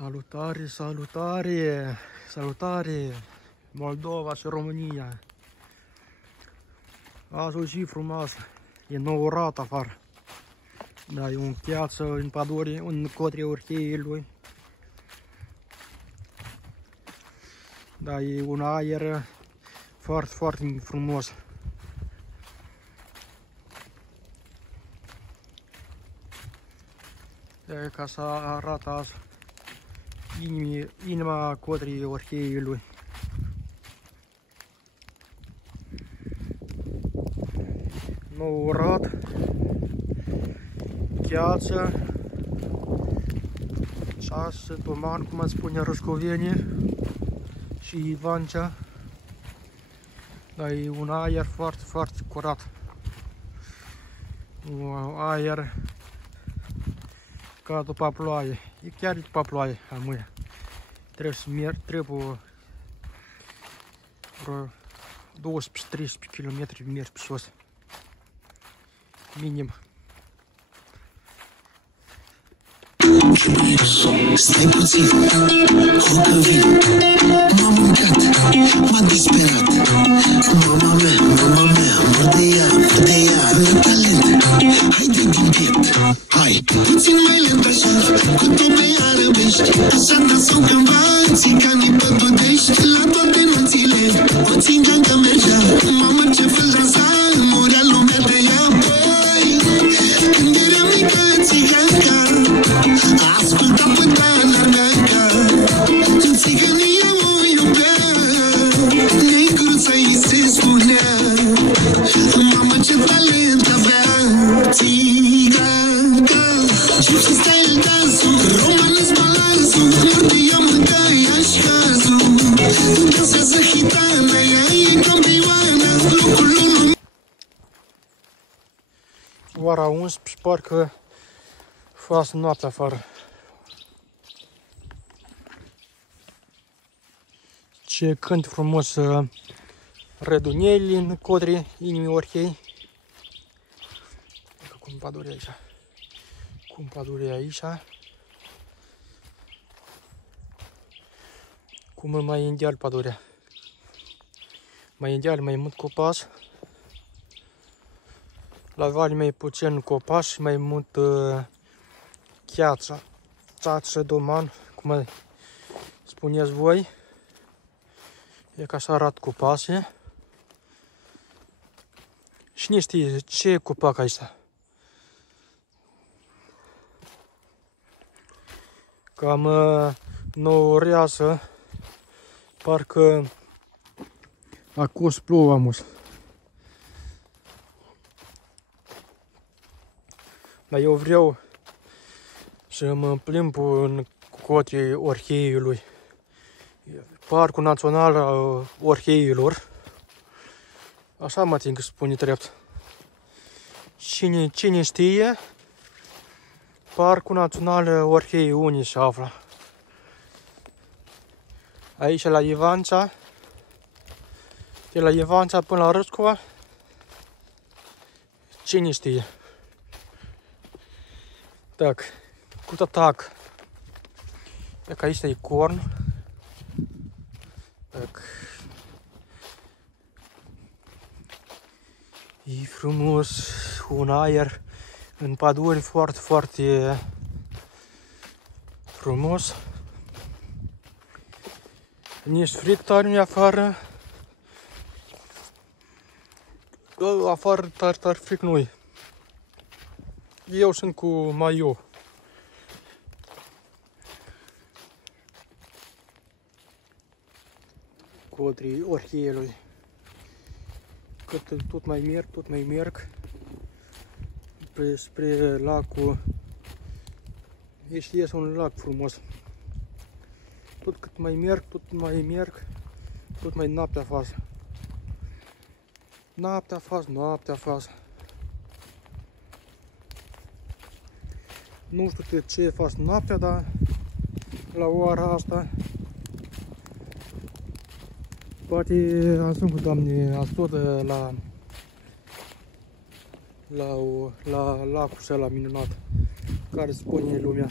Salutare, salutare, salutare, Moldova și România. Azi o zi frumoasă, e nou rat afară. Da, e un piață în pădure, în cotre orcheilor. Da, e un aer foarte, foarte frumos. De ca să arată azi inima cotrii orcheilor. Nou rat, gheață, 6 toman, cum îți spune răscovenii, și Ivancea. Dar e un aer foarte, foarte curat. Un aer ca după ploaie. E chiar după ploaie a mâine. Trebuie să merg, trebuie vreo 12-13 km mergi pe sus. Minim. Stai puțin, că vin. M-am mâncat, m-a disperat. Mama mea, mor de ea, fără talent. Haide din piept, hai, puțin mai lent așa, cu tobe arabești. Așa dansau cândva, țiganii pădudești. La toate nățile, o țigancă mergea. Mamă, ce fel dansa, murea lumea de ea. Băi, când era mică țiganca, asculta până la neaca, în țigănia o iubea, negruța îi se spunea, mamă ce talent avea, țiganca, gypsy style dansul, romanesc balansul, mordia mâncaia și cazul, dansează hitana, ea e campioana, locul lui. Ora 11, parcă fac noaptea afară. Ce cânt frumos rădunelii în codre, inimii orchei. Cum pădurea aici. Cum pădurea aici. Cum e mai îndeal pădurea. Mai îndeal, mai mult copaci. La vale mai puțin copaci și mai mult gheață. Țață, doman, cum spuneți voi. E ca să arăt copacii. Cine știe ce e copac aici? Cam nouărează, parcă acus plouă amus. Dar eu vreau să mă plimb în cotre orcheiului. Parcul Național al Orcheilor. Așa mă țin că spune drept. Cine știe, Parcul Național al Orcheii unde se află? Aici la Ivancea. De la Ivancea până la Râscova. Cine știe? Так, cât atac. Dacă aici e corn. Так. E frumos, un aer în pădure foarte, foarte frumos. Nici frig tare nu afară. Afară tare frig nu-i. Eu sunt cu maio. Codrii orcheilor. Cât tot mai merg spre lacul. Este un lac frumos. Tot cât mai merg, tot mai noaptea fac. Noaptea fac. Nu știu ce fac noaptea, dar la ora asta poate am sunt cu doamne ajută la lacul ăla minunat care spune lumea.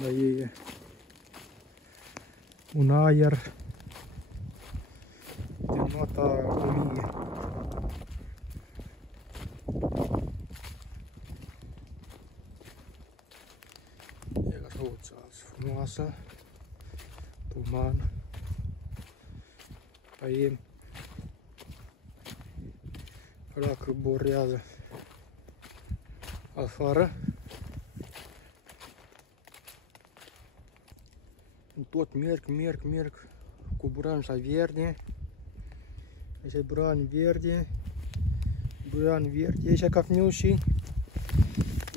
Dar e un aer de nota 1000. E răuța frumoasă, tuman. Aici dacă borează afară. Tot merg cu branșa verde. Aici e bran verde. Aici e cafeniu și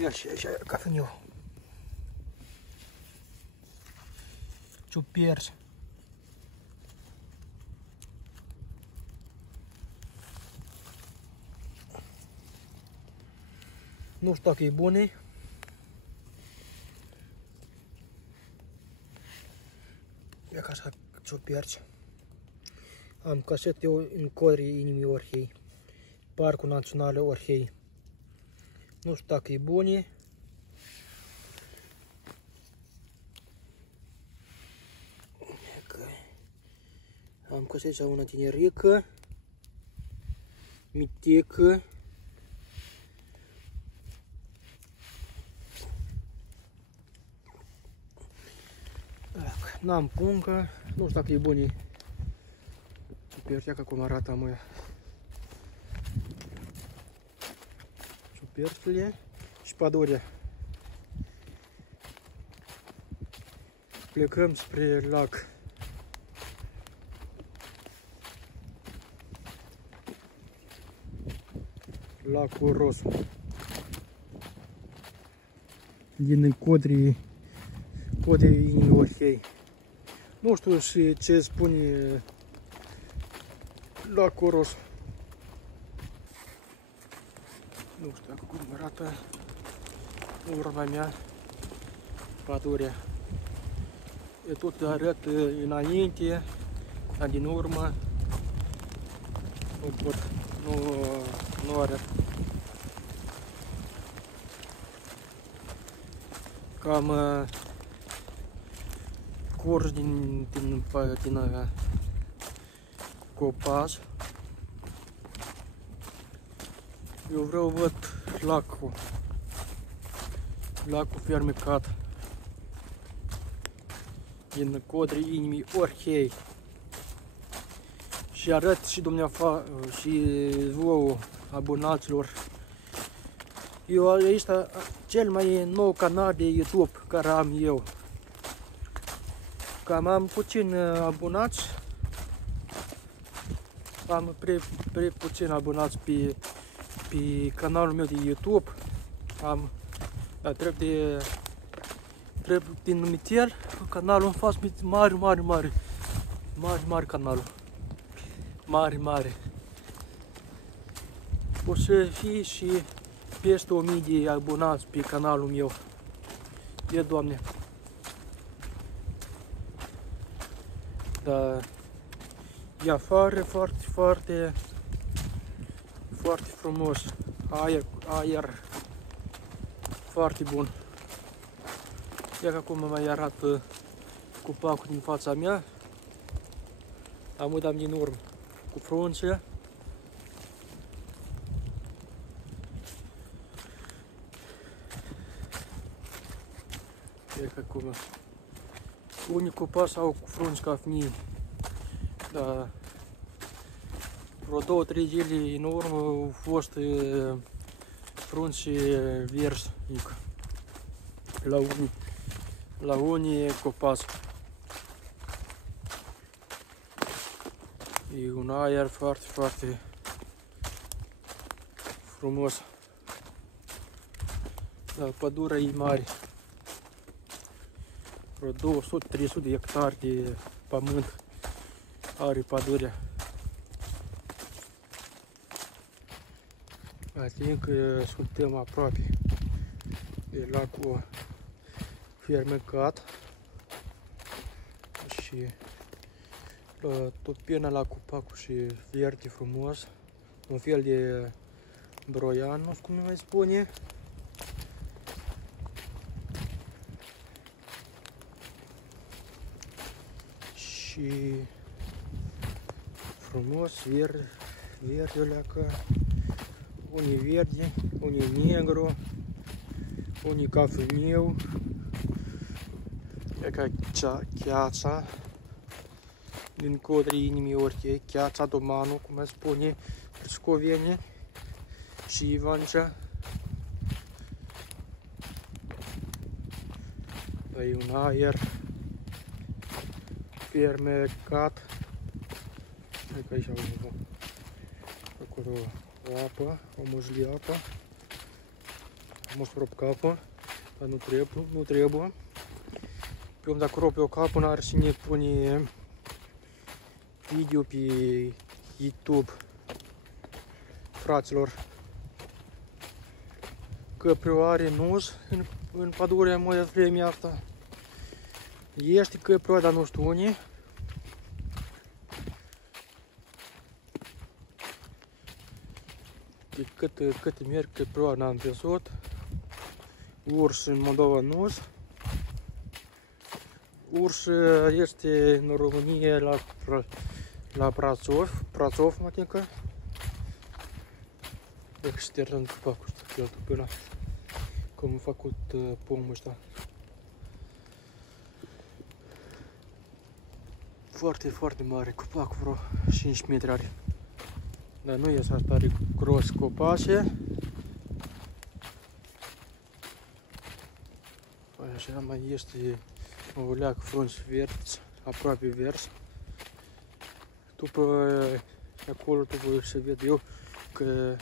ia și aici e cafeniu. Ciuperci. Nu știu dacă e bune. Ia ca așa ciuperci. Am căsat eu în codrii inimii Orhei. Parcul Național Orhei. Nu știu dacă e bune. Am căsat aici una tinerică. Mitică. N-am puncă, nu știu dacă e bune. Ciupercea cum arată măia. Ciupercile și pădurea. Plecăm spre lac. Lacul Ros. Din codrii inimii Orhei. Nu știu și ce spune Lacul Ros. Nu știu cum arată urma mea, pădurea. E tot arăt înainte, dar din urmă nu pot, nu arăt. Cam curs din copaci. Eu vreau văd lacul fermecat din codrii inimii Orhei. Și arăt și dumneavoastră și vouă abonaților. Eu aici cel mai nou canal de YouTube care am eu. Cam am puțin abonați. Am prea puțin abonați pe canalul meu de YouTube. Am trebuie din numitel canalul am fost mare canalul. Mare. O să fie și peste 1000 de abonați pe canalul meu. E, Doamne. Da. E afară foarte frumos. Aer foarte bun. Ia că acum mai arată copacul din fața mea. Am uitat din urmă cu frunze. Ia că acum unii copaci au cu frunze cafnii. Da. Vreo 2-3 zile în urmă au fost frunze verzi încă. La unii copaci. E un aer foarte frumos. Da, pădurea e mare. Vreo 200-300 de hectare de pământ are pădurea. Ating că suntem aproape de lacul fermecat și tot pena la copacul și verde frumos, un fel de broian, nu știu cum mai spune. și frumos, verde leacă, unii verde, unii negru, unii cafeniu, e ca cheața din codrii inimii orchei, cheața domanu, cum se spune scovenie și Ivancea. E un aer fermecat. Cred că aici acolo o apă, o măjlie apă. Am strop capă, dar nu trebuie. Pe om dacă rupe o capă, n-ar cine pune video pe YouTube, fraților. Căpriu are nus în pădurea mea de vremea asta. Este căpriu, dar nu știu unde. De cât merg căpriu n-am văzut. Urs în Moldova nus. Urs este în România la Brațov, mă tincă. Extern copacul ăsta, până cum am făcut pomul ăsta. Foarte, foarte mare copac, vreo 5 metri are. Dar nu este așa tare gros copace. Așa mai este o leacă frunzi verzi, aproape verzi. După acolo, după se vede eu că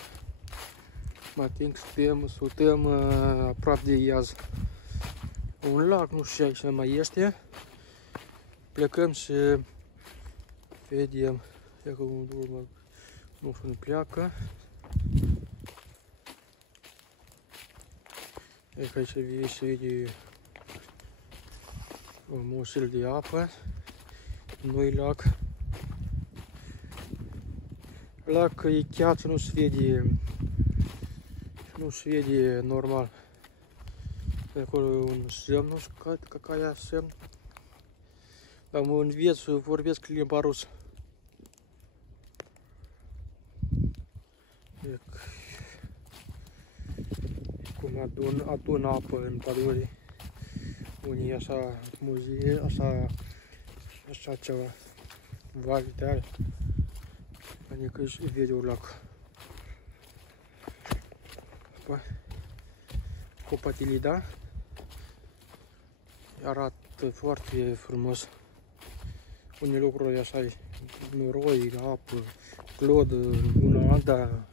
mă ating, stăm aproape de iaz. Un lac, nu știu ce mai este. Plecăm și vedem. E că un drum, nu știu, nu pleacă. E că aici se vede o moșel de apă. Nu-i lac. Lac e cheață, nu se vede normal. De acolo un semn, nu știu care e semn. Dar mă înveț să vorbesc limba rusă. Cum adun apă în pădure. Unii așa muzie, așa ceva. Vale tare. Adică își vede un lac. Copatilida. Arată foarte frumos. Unii lucruri așa, noroi, apă, clod, una alta.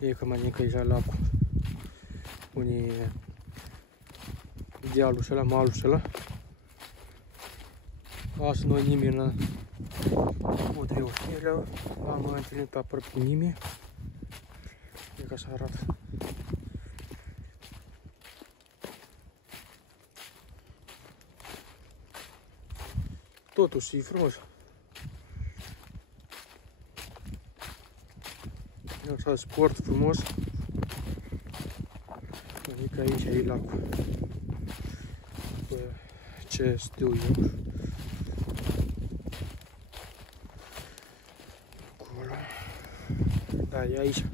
E că mai nică aici lacul. Unii dealul ăla, malul ăla. Asta noi nimeni nu trebuie să am întâlnit pe aproape cu nimeni. E ca așa arată. Totuși e frumos. E așa sport frumos. Adică aici e lacul. După ce știu eu. Acolo. Da, e aici.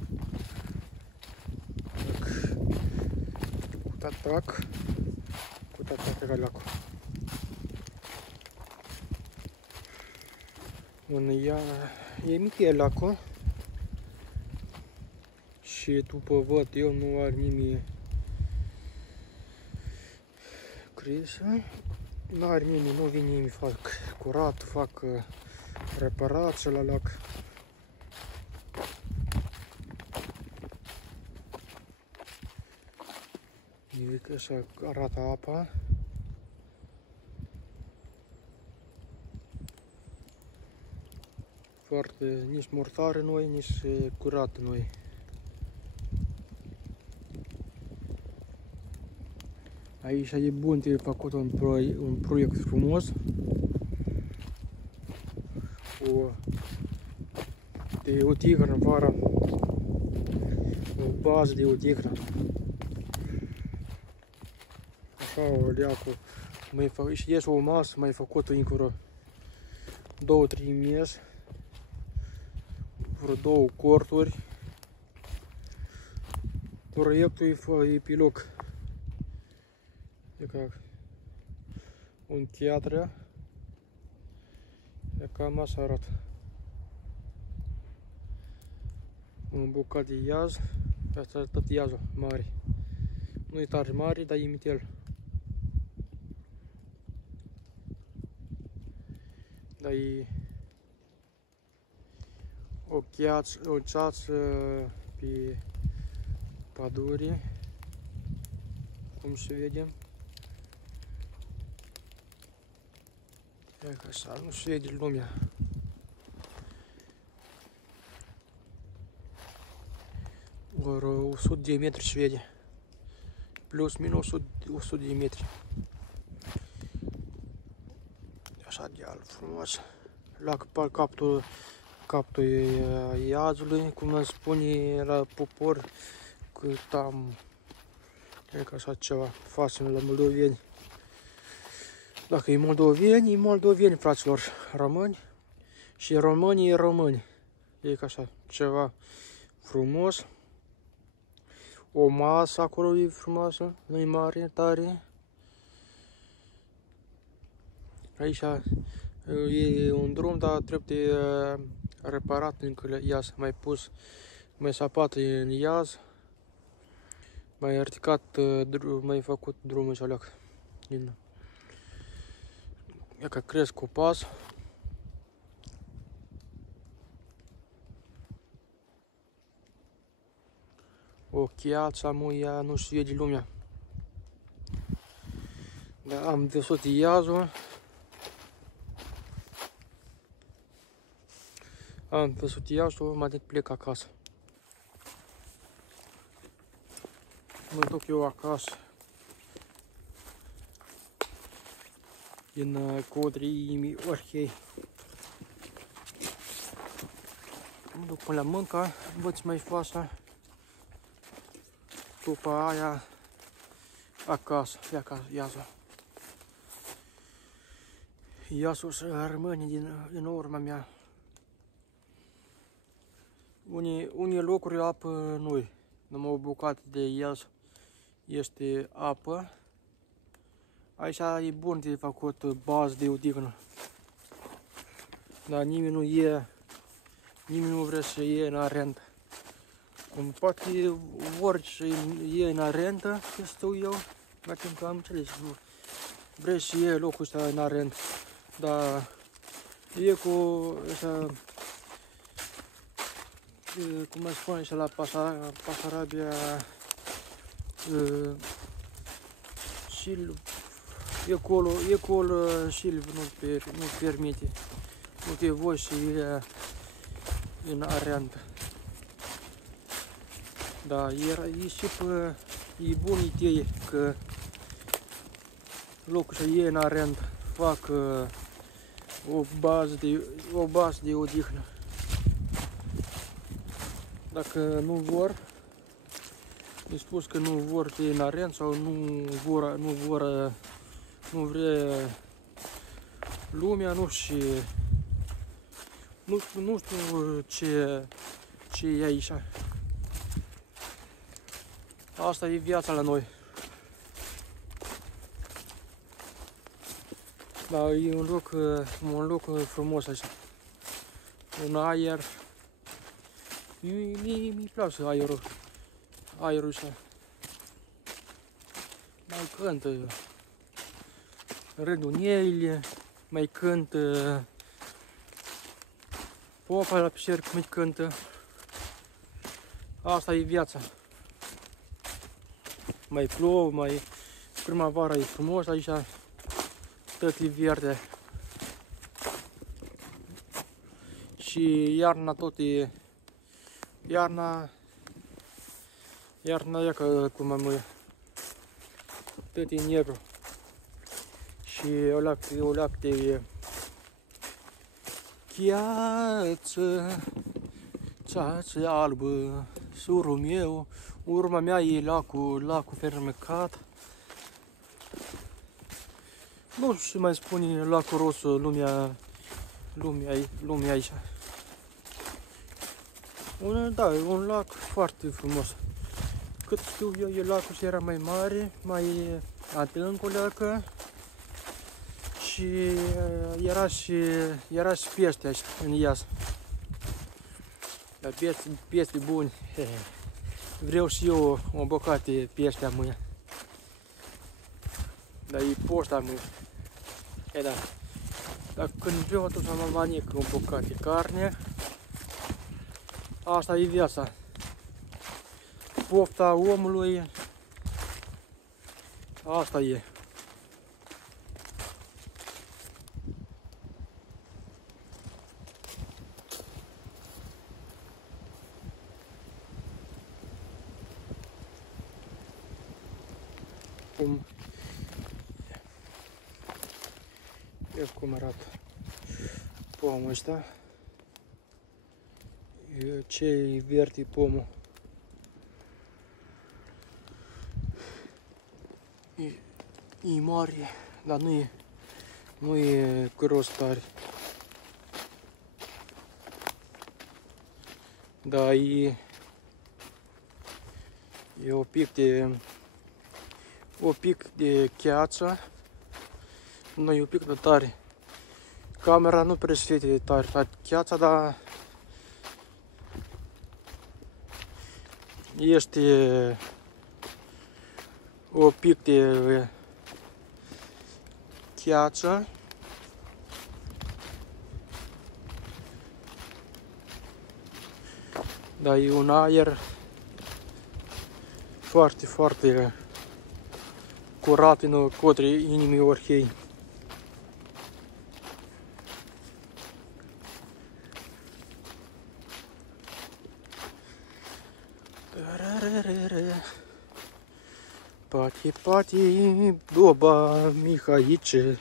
Cu tatac era lacul. E mic e lacul. Și după văd eu nu are nimic criză. Nu are nimic, nu vine nimic, fac curat, fac reparații la lac. Uite așa arată apa. Foarte, nici mortare noi, nici curat noi. Aici e bun, trebuie făcut un proiect frumos. De o tigră în vara. O bază de o tigră. Așa o leacă. Și ies o masă mai făcută încolo. 2 trimesi, vreo 2 corturi. Proiectul e pe loc. E ca un chiatră. E cam așa arată. Un bucat de iaz. Asta e tot iazul mare. Nu e tare mare, dar e mitel. Dar e o ceață pe pădure, cum se vede. E ca așa, nu se vede lumea. Ori 100 de metri se vede. Plus minus 100 de metri. Așa deal frumos. La captul iazului, cum îmi spune la popor, că tam, e ca așa ceva, facem la moldoveni. Dacă e moldoveni, fraților, români. Și românii e români. E ca așa, ceva frumos. O masă acolo e frumoasă, nu e mare, tare. Aici e un drum, dar trebuie reparat încă iaz, mai sapat în iaz, mai ridicat, mai făcut drumul și aleac. E că cresc copaci. O chiață muia, nu se vede lumea. Dar am văzut iazul. Am văzut iazul, mă plec acasă. Mă duc eu acasă. În Codrii Orhei. Mă duc până la mâncă, văd mai fața. După aia acasă, iazul. Iazul să rămâne din urma mea. Unii locuri apă nu-i. Numai o bucată de iaz este apă. Aici e bun de făcut bază de odihnă. Dar nimeni nu vrea să ie în arendă. Cum poate orice e în arendă, că stau eu, la timp că am înțeles, nu vrei să ie locul ăsta în arendă. Dar e cu așa, cum îi spune așa la Pasarabia, e acolo silv nu permite, nu te voi să ie în arendă. Da, e bună idee că locul să ie în arendă, fac o bază de odihnă. Dacă nu vor, mi-a spus că nu vor de în arendă sau nu vrea lumea, nu știu ce e aici. Asta e viața la noi. Dar e un loc frumos așa. Un aer. Mi place aerul ăsta. Mai cântă rândunelile, mai cântă popa la cerc, mai cântă. Asta e viața. Mai plouă, primăvara e frumos aici, tot e verde. Și iarna tot e, iarna e ca cum am noi, tot e negru. Și o lapte Gheață, țață albă, surul meu, urma mea e lacul fermecat. Nu știu ce mai spune lacul roșu, lumea lumea aici. Da, e un lac foarte frumos. Cât știu eu, lacul era mai mare, mai adânc o leacă și era și pește aici, în ias. Dar pește buni. Vreau și eu o bucată de pește mâine. Dar e poșta mâine. Da. Dar când vreau atunci mă mănânc o bucată de carne. Asta e viața. Pofta omului. Asta e. Vezi cum arată pomul ăsta. Ce verde pomul. E mare, dar nu e gros tare. Da, e un pic de gheață. Nu e un pic de tare. Camera nu prea se vede tare gheața, dar este un pic de gheață. Dar e un aer foarte, foarte curat în către inimii orhei. Pati, doba, Mihaice.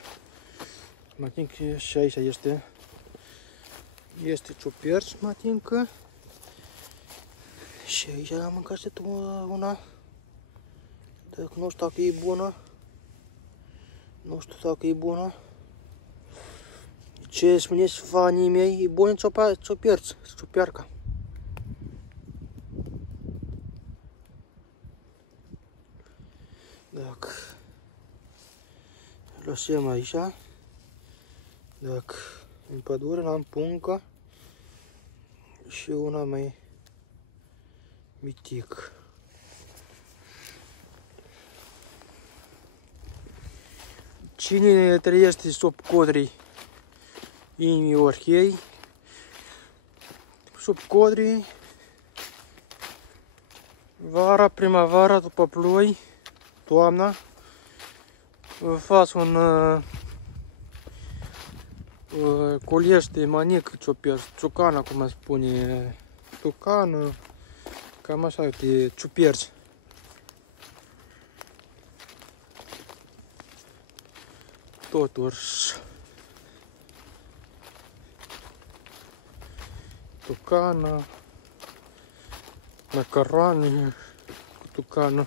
Matincă și aici este ciuperci, matincă. Și aici am mâncat una. Dacă nu știu dacă e bună. Nu știu dacă e bună. Ce spuneți fanii mei? E bună ciuperca. Dacă lăsăm aici, dacă în pădure am puncă și una mai mitic. Cine trăiește sub codrii inimii orhei, sub codrii, vara, primăvara, după ploi, toamna, fac un colieș de manic ciucană, cum se spune, ciucană, cam așa, de ciuperci. Totuși, ciucană, macaroni cu ciucană,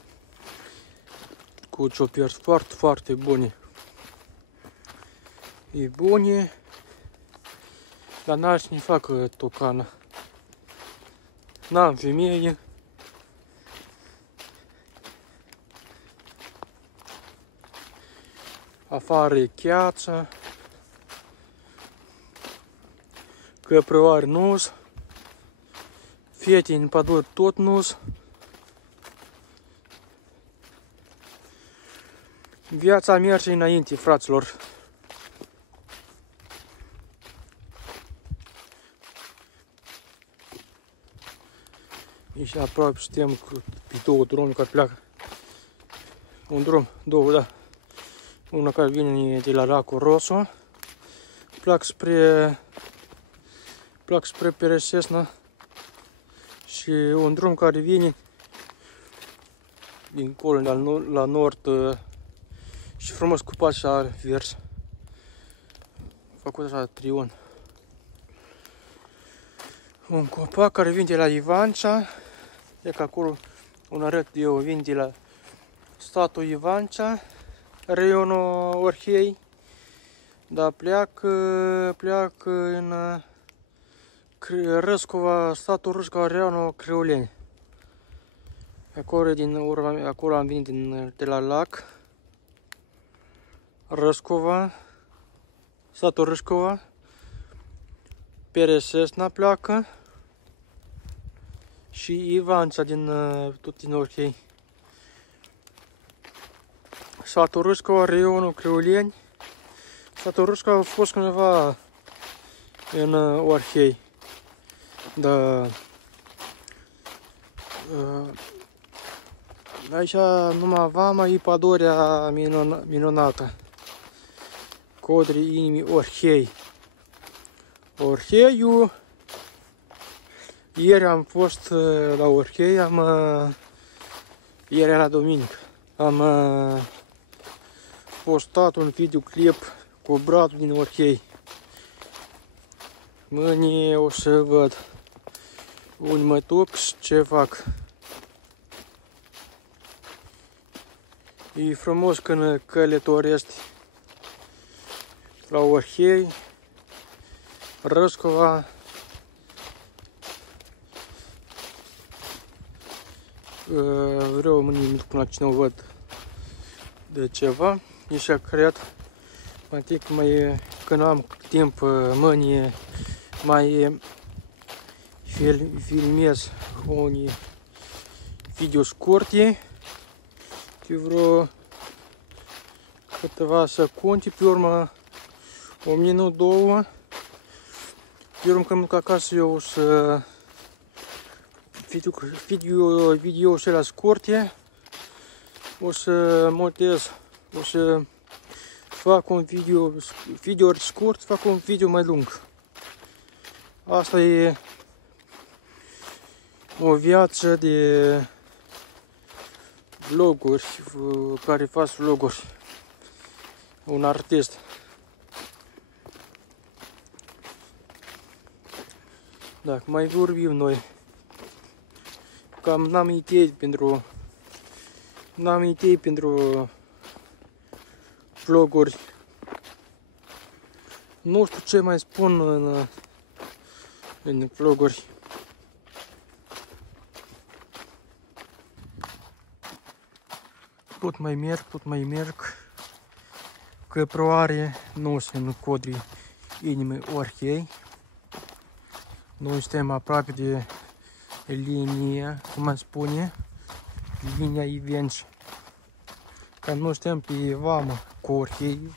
cu ciuperci foarte, foarte bune. E bune, dar n-aș să-mi facă ciucană. N-am femeie. Afară e gheață. Căprioare nu-s. Fete în pădure tot nu-s. Viața merge înainte, fraților. Aici aproape suntem pe două drumuri care pleacă. Un drum, două, da. Una care vine de la lacul Rosu. Pleacă spre Peresesna. Și un drum care vine dincolo la nord și frumos cupat și are vers. Făcut așa trion. Un copac care vine de la Ivancea. E că acolo un arăt eu vin de la statul Ivancea, raionul Orhei. Dar pleacă în Răscova, satul Răscova, Reanu, Creuleni. Acolo am venit de la lac. Răscova, satul Răscova. Peresesna pleacă. Și Ivanța tot din Orhei. Satul Răscova, Reanu, Creuleni. Satul Răscova a fost cândva în Orhei. Da. Aici numai vama e pădurea minunată. Codrii inimii Orhei. Orheiul. Ieri am fost la Orhei, ieri era duminică. Am postat un videoclip cu bratul din Orhei. Mâine o să văd unde mă duc și ce fac. E frumos când călătorești la Orhei, Răscova. Vreau mâine cu cine o văd de ceva. Așa cred. Poate că când am timp mâine mai filmez unii video scurte de vreo câteva secunde, pe urmă 1 minut, 2. Pe urmă când mă duc acasă eu o să video-urile scurte, o să montez, o să fac un video scurt, fac un video mai lung. Asta e o viață de vloguri, care fac vloguri, un artist. Dacă mai vorbim noi, cam n-am idei pentru vloguri. Nu știu ce mai spun în vloguri. Tot mai merg. Februarie nu sunt în codrii inimii Orhei. Noi suntem aproape de linia, cum am spune, linia Ivenci. Că nu suntem pe vama cu Orhei,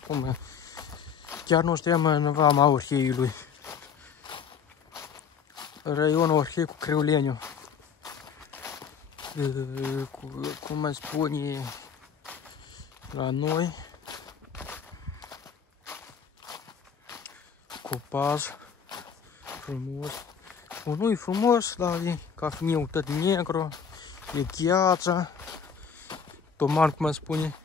chiar nu suntem în vama Orheiului. Raionul Orhei cu Creuleniu. Cum am spune la noi, copaz frumos. Nu e frumos, dar e cafeniu tot negru, e gheață, toman, cum spune.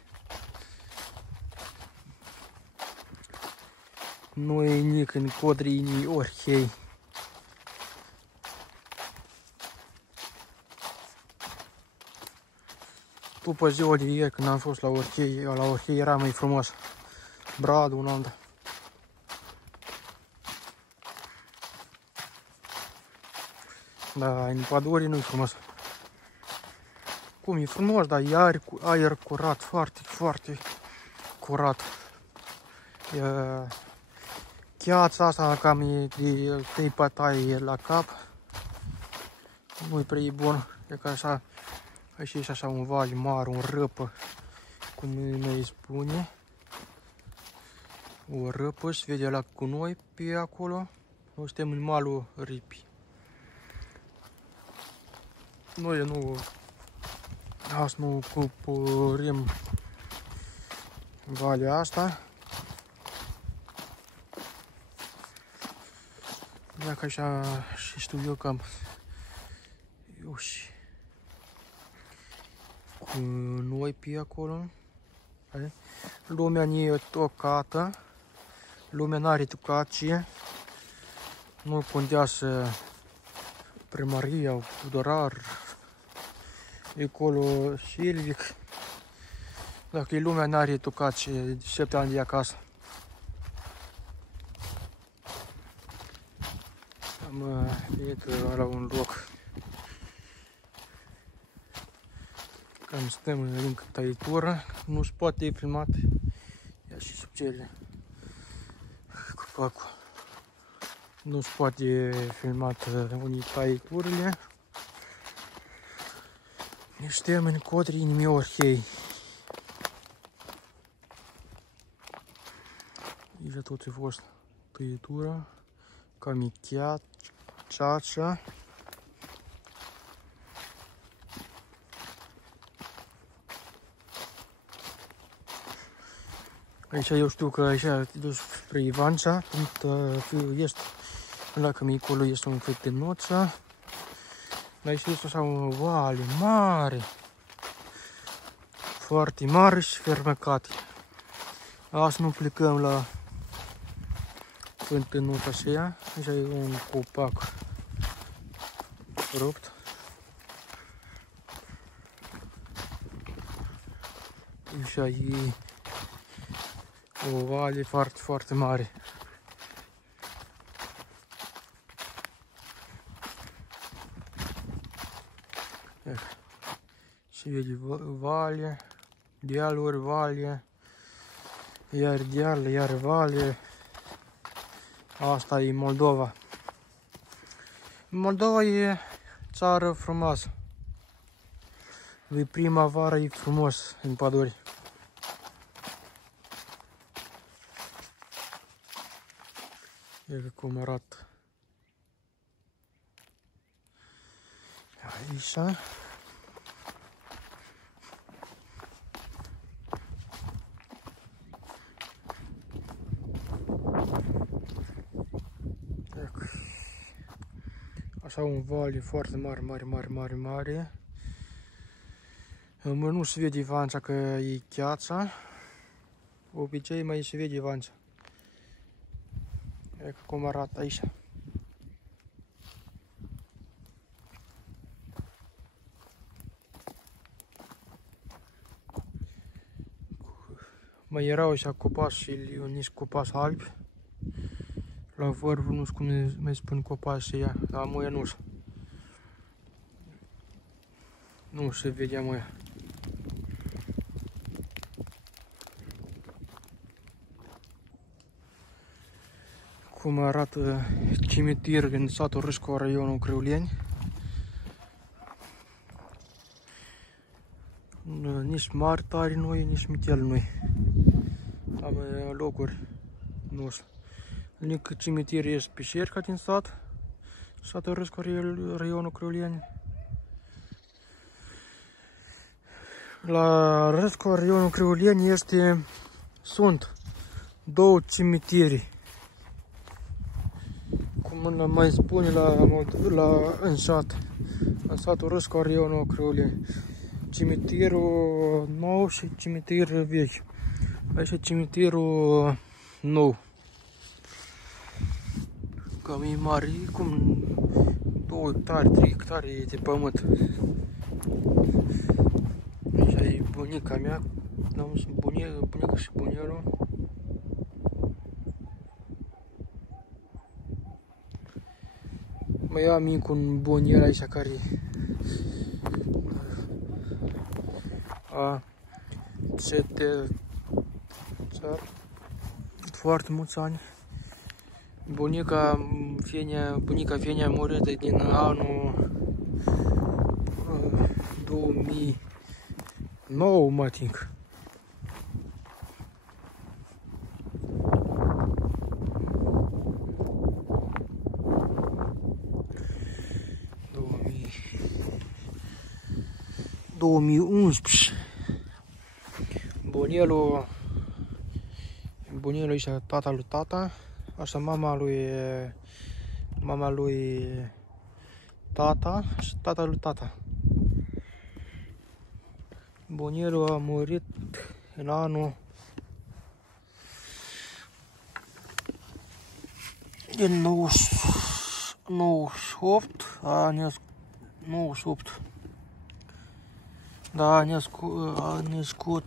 Nu e nimic în codrii inimii Orhei. După ziua de ieri, când am fost la Orhei era mai frumos. Bradul un altă. Da, în pădure nu e frumos. Cum e frumos, dar e aer curat, foarte curat. Gheața asta cam e de 3 bătaie la cap. Nu e prea bun. E ca așa, aici e așa un vale mare, un răpă, cum noi spune. O răpă, se vede la cu noi pe acolo. Noi suntem în malul ripii. Noi azi nu cupurim valea asta. Dacă așa și știu eu cam cu noi pe acolo. Lumea nu e tocată. Lumea n-are educație. Nu contează primăria, udorar, acolo silvic. Dacă lumea n-are educație, 7 ani de acasă. Am venit la un loc cam stăm în tăitură, nu se poate filmat. Ia și subțele copacul. Nu se poate filmat unii tăiturile. Suntem în Codri Inimii Orhei. Aici tot a fost tăitura, camichea, ceacea. Aici eu știu că aici te duci spre Ivancea, când ești la Cămicului, este un fel de noță. Aici este așa o vale mare, foarte mare și fermecate. Azi nu plecăm la fântânuța aceea. Aici e un copac rupt. Aici e o vale foarte, foarte mare. Și vede vale, dealuri, vale, iar deal, iar vale. Asta e Moldova. Moldova e țară frumoasă. De primăvară e frumos în păduri. Iată cum arată. Aici. Așa un vale foarte mare. Nu se vede Ivancea că e Cheața. Obicei mai se vede Ivancea. E cum arată aici. Mai erau așa copaci, nici copaci albi. La vârf, nu știu cum mai spun copaci ăia, dar moia nu știu. Nu se vedea moia. Cum arată cimitir în satul Râșcova, raionul Crăulieni. Nici mari tari noi, nici miteli noi. Am locuri, nu știu. Unic cimitir este pe Șerca din sat, satul Râșcova, raionul Crăulieni. La Râșcova, raionul Crăulieni sunt două cimitiri. Cum mai spune în sat, în satul Râșcova, raionul Crăulieni. Cimitirul nou și cimitirul vechi. Aici e cimitirul nou. Cam e mare, cum 2 hectare, 3 hectare de pământ. Aici e bunica mea, nu sunt bunica și bunelul. Mai am mic un bunier aici care a foarte mulți ani. Bunica Fenia a murit din anul 2009, mă think. Bunelul e tata lui tata, așa mama lui tata și tata lui tata. Bunelul a murit în anul din 98, a născut. Da, a născut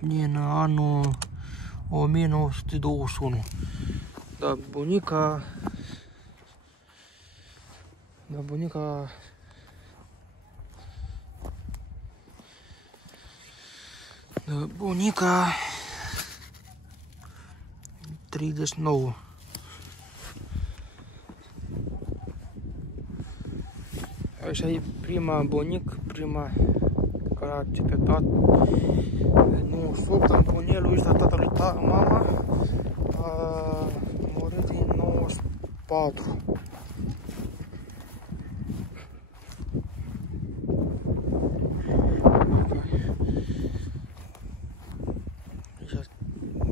din anul 1921. Da, bunica Da, bunica bunica 39. Așa e prima prima care a cepetat 98 în bunelul ăsta, tatălui mama a murit în 94.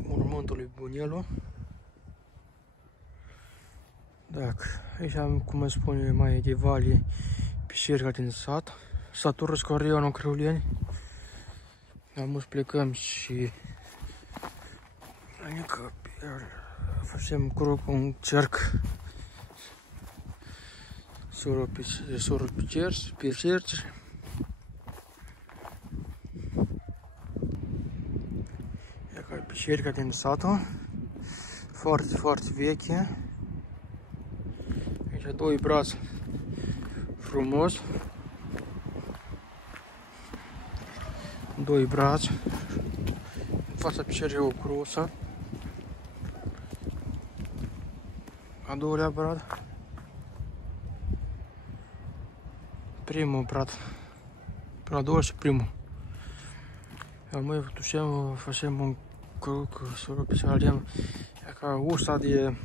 Mormântul bunelul. Dacă, aici am, cum îmi spune mai de vale, pișerca din sat, satul Răscorionul Crăuleni. Am plecăm și adică facem un cerc sur pișerci. Iar pișerca din satul, foarte veche. Aici doi brați frumos. Doi brați. În fața pișerii o cruță. A doilea brat. Primul brat. Până a doua și primul. Iar noi facem un cruc sur pișerie. Ca ușa de...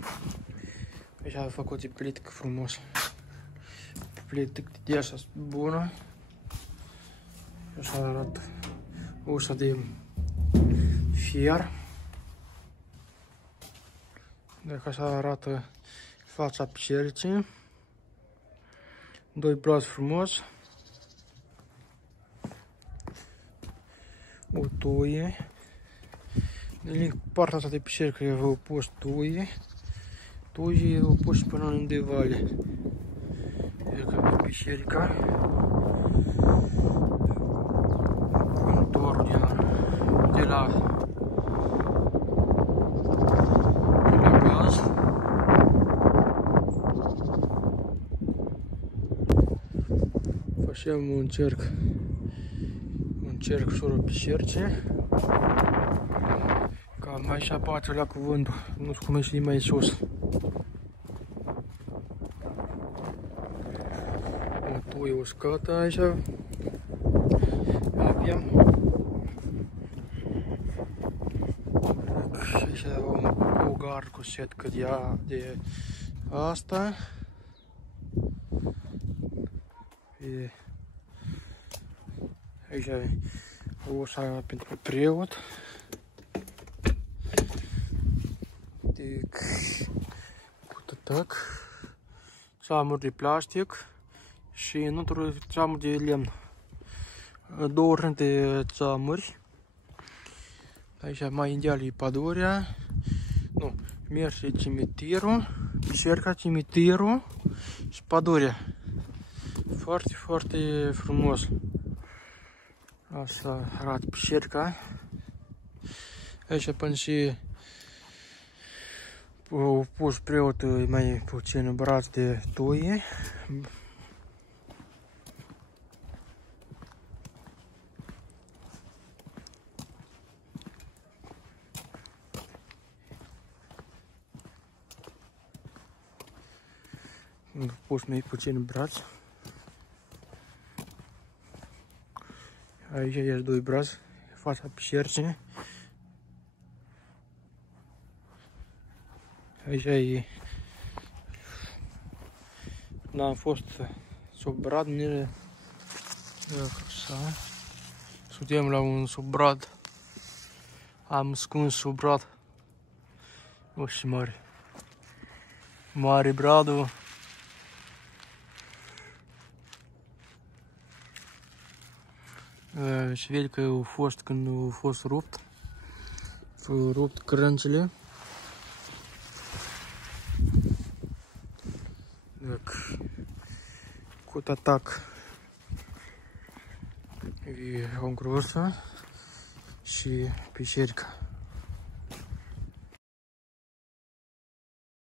Aici a făcut de plitic frumos. Plitic de așa bună. Așa arată ușa de fier. Dacă așa arată fața pișericii. Doi brați frumos. O tuie. Din partea asta de pișerică eu pus tuie. Tuie eu pus până în de vale. Iar pișerica. Contorul de la gaz. Facem un cerc sur pișerce. Ca mai și apare la cuvântul, nu știu cum ieși mai sus. O tuie uscată aici. Avem. Și aici un gar cu setcă de asta. Aici ușa pentru preot. Cu tătac. Țamuri de plastic și înăuntru țamuri de lemn. Două rând de țamuri. Aici mai ideal e pădurea. Nu, merge cimitirul, pișerca, cimitirul și pădurea. Foarte frumos. Asta arată pișerca. Aici până și au pus preotul mai puțin braț de tuie. Am pus mai puțin braț. Aici ești doi braț, fața pișercii. Aici e... N-am fost sub brad, nici... Suntem la un sub brad. Am scuns sub brad. O, și mare. Mare bradul. Și vede că au fost când au fost rupt. S-au rupt crâncile. Cu tătac e o grosă și pișerica.